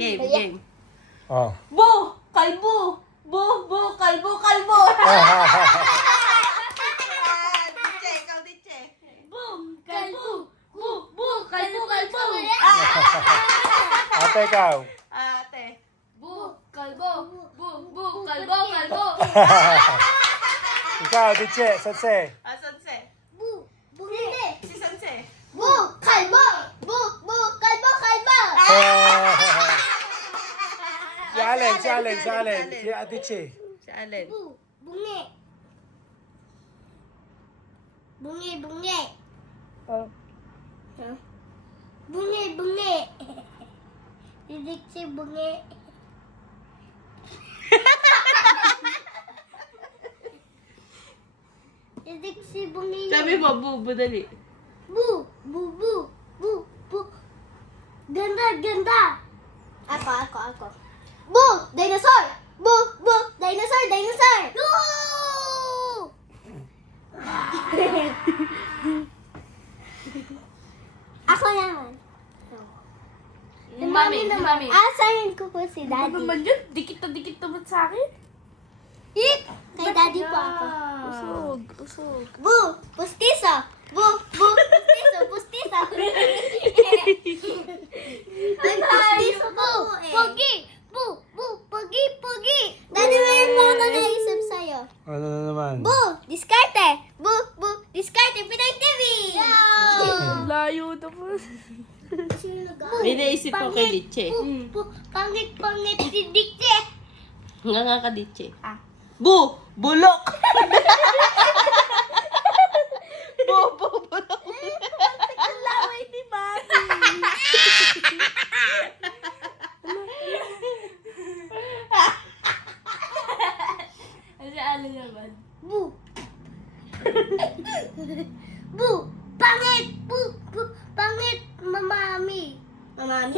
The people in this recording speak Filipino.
Game. Oh. Bu! Kalbo! Bu! Kalbo! Diche, ikaw, Diche. Bu! Kalbo! Kalbo! Ate, ikaw. Ate. Bu, kalbo. Kalbo. Ikaw, Diche, Sanse. Sanse. Bungi. Si Sanse. Bu, kalbo. Kalbo. Si Allen. Si Diche. Si Allen. Bungi. Bungi. Didik si bungi. Didik si bungi. Sabi mo, bu, dali. Bu. Ganda. Ako. Bu, dinosaur. Bu, dinosaur. No! Ako naman. Mami. Asahin ko po si Daddy. Ano naman yun? Dikit naman sa akin. Ik! Kay Daddy po ako. Usog. Bu! Pustiso! Bu! Pustiso! Ay, pustiso po eh. Pogi! Bu! Pogi! Daddy, mayroon pa ako naisip sa'yo. Ano na naman? Bu! Diskarte! Bu! Diskarte! Pinay TV! Layo na po. Bu! May naisip ko kay Diche. Pangit si Dikche! Nga ka, Diche. Bu! Bulok! Bulok. Ang laway ni Mami! Ano naman? Bu! Bu! Pangit! Bu! Pangit! Mamami! Mamami?